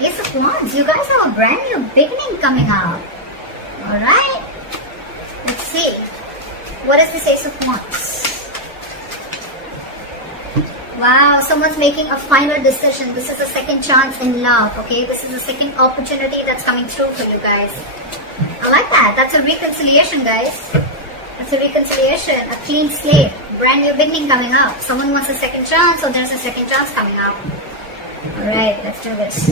Ace of Wands, you guys have a brand new beginning coming out. Alright. Let's see. What is this Ace of Wands? Wow, someone's making a final decision. This is a second chance in love, okay? This is a second opportunity that's coming through for you guys. I like that. That's a reconciliation, guys. That's a reconciliation, a clean slate, brand new beginning coming up. Someone wants a second chance, so there's a second chance coming up. Alright, let's do this.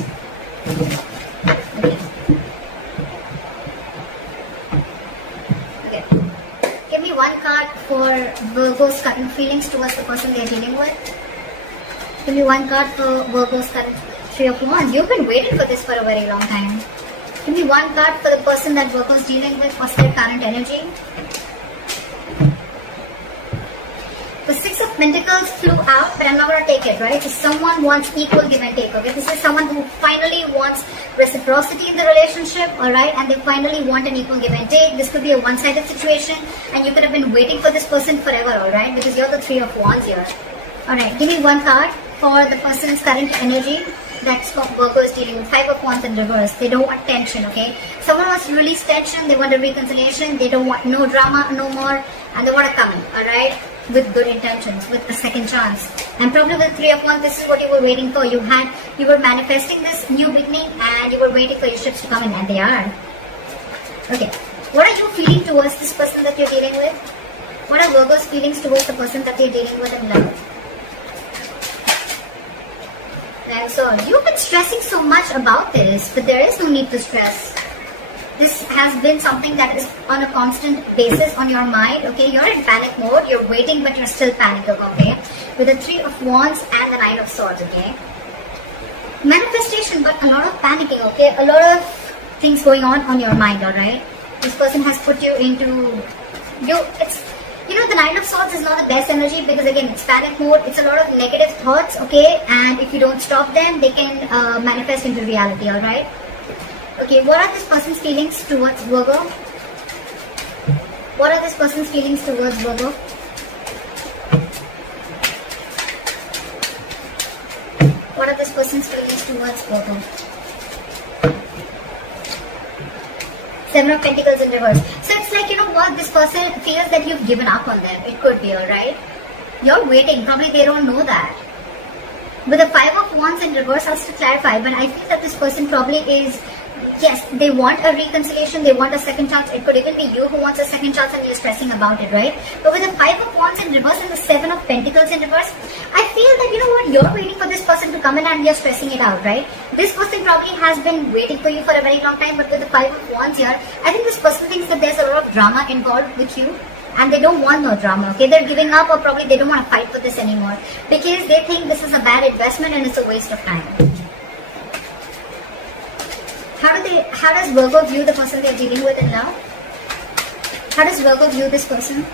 Okay. Give me one card for Virgo's current feelings towards the person they're dealing with. Give me one card for Virgo's current Three of Wands. You've been waiting for this for a very long time. Give me one card for the person that Virgo's dealing with. What's their current energy? The Six of Pentacles flew out, but I'm not going to take it, right? So someone wants equal give and take, okay? This is someone who finally wants reciprocity in the relationship, alright? And they finally want an equal give and take. This could be a one-sided situation, and you could have been waiting for this person forever, alright? Because you're the Three of Wands here. Alright, give me one card for the person's current energy. That's what Virgo is dealing with. Five of Wands in reverse. They don't want tension, okay? Someone wants to release tension. They want a reconciliation. They don't want no drama, no more. And they want to come in, alright? With good intentions, with a second chance. And probably with Three of Wands, this is what you were waiting for. You were manifesting this new beginning and you were waiting for your ships to come in, and they are. Okay. What are you feeling towards this person that you're dealing with? What are Virgo's feelings towards the person that you're dealing with in love? And so, you've been stressing so much about this, but there is no need to stress. This has been something that is on a constant basis on your mind, okay? You're in panic mode, you're waiting, but you're still panicking, okay? With the Three of Wands and the Nine of Swords, okay? Manifestation, but a lot of panicking, okay? A lot of things going on your mind, alright? This person has put you into... the Nine of Swords is not the best energy because, again, it's panic mode. It's a lot of negative thoughts, okay? And if you don't stop them, they can manifest into reality, alright? Okay, what are this person's feelings towards Virgo? What are this person's feelings towards Virgo? What are this person's feelings towards Virgo? Seven of Pentacles in reverse. So it's like, you know what, this person feels that you've given up on them. It could be, alright? You're waiting. Probably they don't know that. With the Five of Wands in reverse, I have to clarify, but I feel that this person probably is... Yes, they want a reconciliation, they want a second chance. It could even be you who wants a second chance and you're stressing about it, right? But with the Five of Wands in reverse and the Seven of Pentacles in reverse, I feel that, you know what, you're waiting for this person to come in and you're stressing it out, right? This person probably has been waiting for you for a very long time, but with the Five of Wands here, I think this person thinks that there's a lot of drama involved with you. And they don't want no drama, okay? They're giving up, or probably they don't want to fight for this anymore. Because they think this is a bad investment and it's a waste of time. How does Virgo view the person they're dealing with in love? How does Virgo view this person?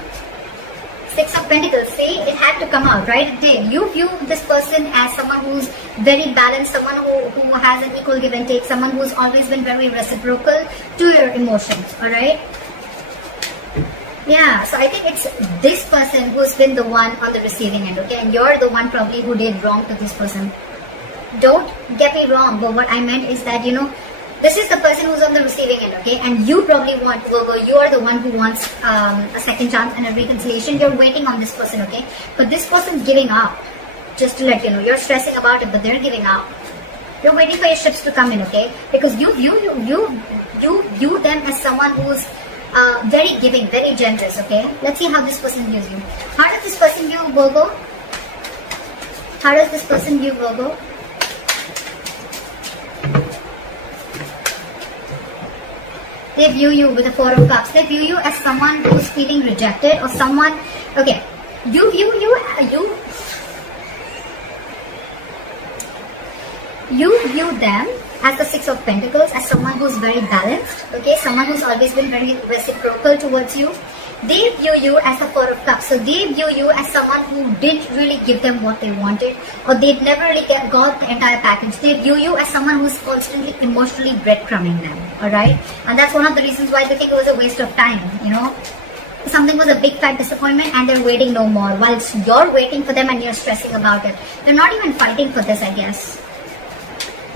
Six of Pentacles. See, it had to come out, right? It did. You view this person as someone who's very balanced, someone who has an equal give and take, someone who's always been very reciprocal to your emotions, alright? Yeah, so I think it's this person who's been the one on the receiving end, okay? And you're the one probably who did wrong to this person. Don't get me wrong, but what I meant is that, you know, this is the person who's on the receiving end, okay? And you probably want, Virgo, you are the one who wants a second chance and a reconciliation. You're waiting on this person, okay? But this person's giving up. Just to let you know, you're stressing about it, but they're giving up. You're waiting for your ships to come in, okay? Because you view them as someone who's very giving, very generous, okay? Let's see how this person views you. How does this person view Virgo? How does this person view Virgo? They view you with the Four of Cups. They view you as someone who's feeling rejected or someone... Okay, you view them as the Six of Pentacles, as someone who's very balanced, okay? Someone who's always been very reciprocal towards you. They view you as the Four of Cups. So they view you as someone who didn't really give them what they wanted, or they never really got the entire package. They view you as someone who's constantly emotionally breadcrumbing them, alright? And that's one of the reasons why they think it was a waste of time, you know? Something was a big fat disappointment and they're waiting no more, whilst you're waiting for them and you're stressing about it. They're not even fighting for this, I guess.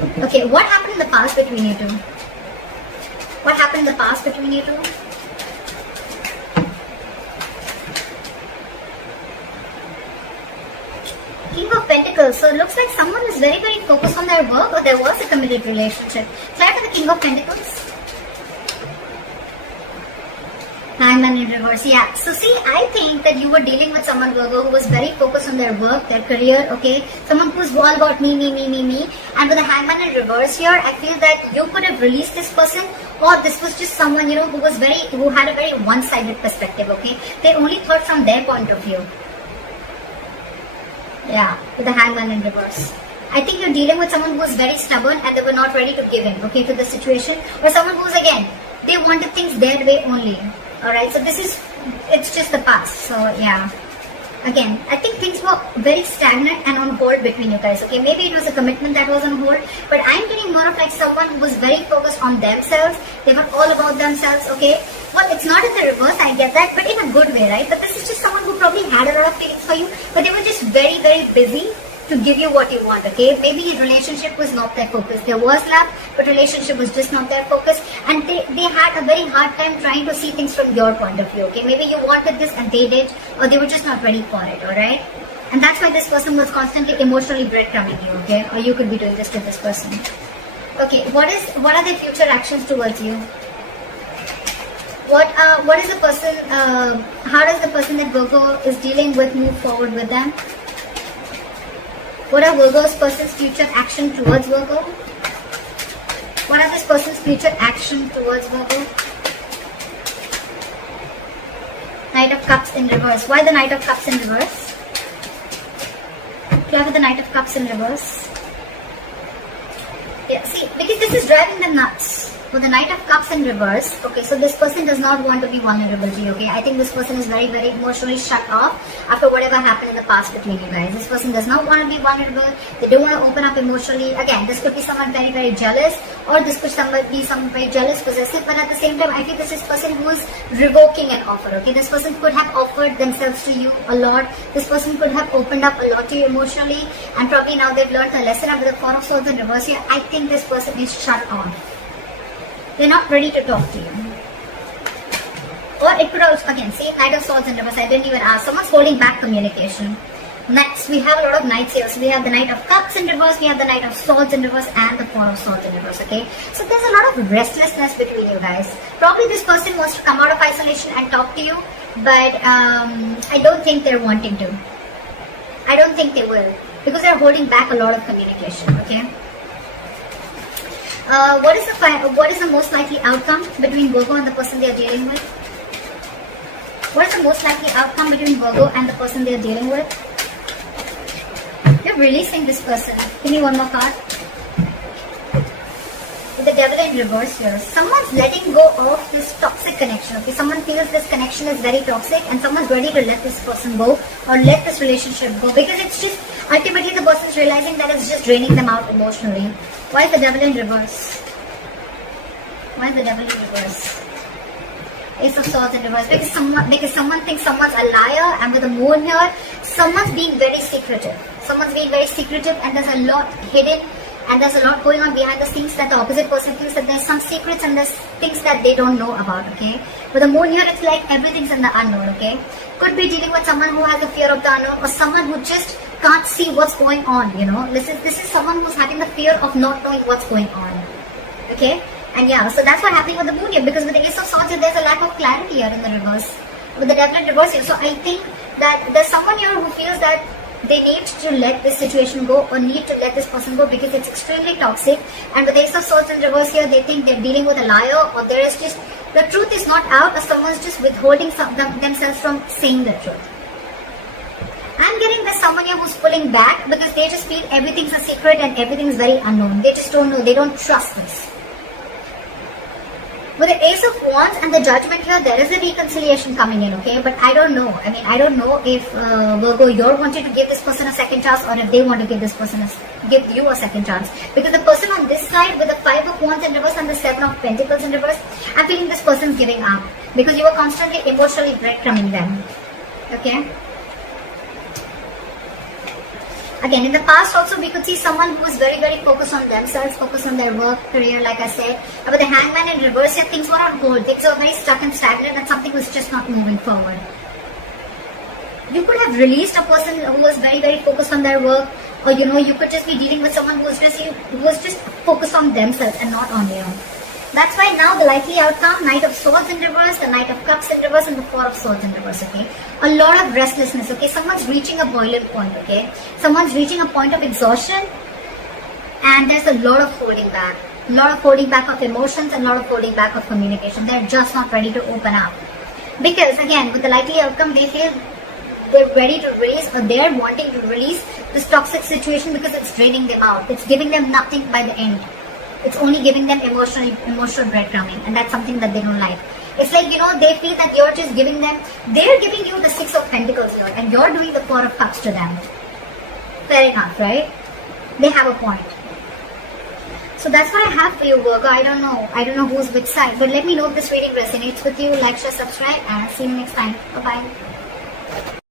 Okay, what happened in the past between you two? What happened in the past between you two? King of Pentacles. So it looks like someone is very, very focused on their work, or there was a committed relationship. Try for the King of Pentacles. Hangman in reverse. Yeah. So see, I think that you were dealing with someone, Virgo, who was very focused on their work, their career, okay? Someone who's all about me. And with the Hangman in reverse here, I feel that you could have released this person, or this was just someone, who had a very one-sided perspective, okay? They only thought from their point of view. Yeah, with the Hangman in reverse. I think you're dealing with someone who's very stubborn and they were not ready to give in, okay, to the situation. Or someone who's, again, they wanted things their way only. Alright, so it's just the past. So, yeah. Again, I think things were very stagnant and on hold between you guys, okay? Maybe it was a commitment that was on hold, but I'm getting more of like someone who was very focused on themselves. They were all about themselves, okay? Well, it's not in the reverse, I get that, but in a good way, right? But this is just someone who probably had a lot of feelings for you, but they were just very, very busy to give you what you want, okay? Maybe your relationship was not their focus. There was love, but relationship was just not their focus, and they had a very hard time trying to see things from your point of view, okay? Maybe you wanted this and they did, or they were just not ready for it, alright? And that's why this person was constantly emotionally breadcrumbing you, okay? Or you could be doing this to this person. Okay, what are their future actions towards you? What is the person, how does the person that Virgo is dealing with move forward with them? What are Virgo's person's future action towards Virgo? What are this person's future action towards Virgo? Knight of Cups in reverse. Why the Knight of Cups in reverse? Clear with the Knight of Cups in reverse. Yeah, see, because this is driving them nuts. With the Knight of Cups in reverse, okay, so this person does not want to be vulnerable to you, okay? I think this person is very, very emotionally shut off after whatever happened in the past between you guys. This person does not want to be vulnerable. They don't want to open up emotionally. Again, this could be someone very, very jealous, or this could be someone very jealous, possessive, but at the same time, I think this is person who is revoking an offer, okay? This person could have offered themselves to you a lot. This person could have opened up a lot to you emotionally, and probably now they've learned a lesson. With the Four of Swords in reverse here, I think this person is shut off. They're not ready to talk to you. Or it could also, again, see, Knight of Swords in reverse, I didn't even ask. Someone's holding back communication. Next, we have a lot of Knights here. So we have the Knight of Cups in reverse, we have the Knight of Swords in reverse, and the Four of Swords in reverse, okay? So there's a lot of restlessness between you guys. Probably this person wants to come out of isolation and talk to you, but I don't think they're wanting to. I don't think they will, because they're holding back a lot of communication, okay? What is the most likely outcome between Virgo and the person they are dealing with? What is the most likely outcome between Virgo and the person they are dealing with? You're releasing this person. Give me one more card. With the Devil in reverse here. Someone's letting go of this toxic connection. Okay, someone feels this connection is very toxic and someone's ready to let this person go or let this relationship go, because it's just ultimately the person's realizing that it's just draining them out emotionally. Why is the Devil in reverse? Why is the Devil in reverse? Ace of Swords in reverse. Because someone thinks someone's a liar, and with the Moon here, someone's being very secretive. Someone's being very secretive, and there's a lot hidden, and there's a lot going on behind the scenes that the opposite person feels that there's some secrets and there's things that they don't know about, okay? With the Moon here, it's like everything's in the unknown, okay? Could be dealing with someone who has a fear of the unknown, or someone who just can't see what's going on, you know? This is someone who's having the fear of not knowing what's going on, okay? And yeah, so that's what's happening with the Moon here, because with the Ace of Swords here, there's a lack of clarity here in the reverse. With the Devil in reverse here, so I think that there's someone here who feels that they need to let this situation go, or need to let this person go, because it's extremely toxic. And with the Ace of Swords in reverse here, they think they're dealing with a liar, or there is just, the truth is not out, or someone's just withholding themselves from saying the truth. I'm getting there's someone here who's pulling back because they just feel everything's a secret and everything's very unknown. They just don't know, they don't trust this. With the Ace of Wands and the Judgment here, there is a reconciliation coming in, okay? But I don't know. I mean, I don't know if Virgo, you're wanting to give this person a second chance, or if they want to give this person give you a second chance. Because the person on this side with the Five of Wands in reverse and the Seven of Pentacles in reverse, I'm feeling this person's giving up because you were constantly emotionally breadcrumbing them, okay? Again, in the past also we could see someone who is very, very focused on themselves, focused on their work, career, like I said. But the hangman in reverse here, things were on hold. Things were very stuck and stagnant and something was just not moving forward. You could have released a person who was very, very focused on their work, or you could just be dealing with someone who was just focused on themselves and not on you. That's why now the likely outcome, Knight of Swords in reverse, the Knight of Cups in reverse, and the Four of Swords in reverse, okay? A lot of restlessness, okay? Someone's reaching a boiling point, okay? Someone's reaching a point of exhaustion, and there's a lot of holding back. A lot of holding back of emotions and a lot of holding back of communication. They're just not ready to open up. Because, again, with the likely outcome, they feel they're ready to release, or they're wanting to release this toxic situation because it's draining them out. It's giving them nothing by the end. It's only giving them emotional breadcrumbing, and that's something that they don't like. It's like, they feel that you're just giving them, they're giving you the Six of Pentacles here, and you're doing the Four of Cups to them. Fair enough, right? They have a point. So that's what I have for you, Virgo. I don't know who's which side, but let me know if this reading resonates with you. Like, share, subscribe, and see you next time. Bye-bye.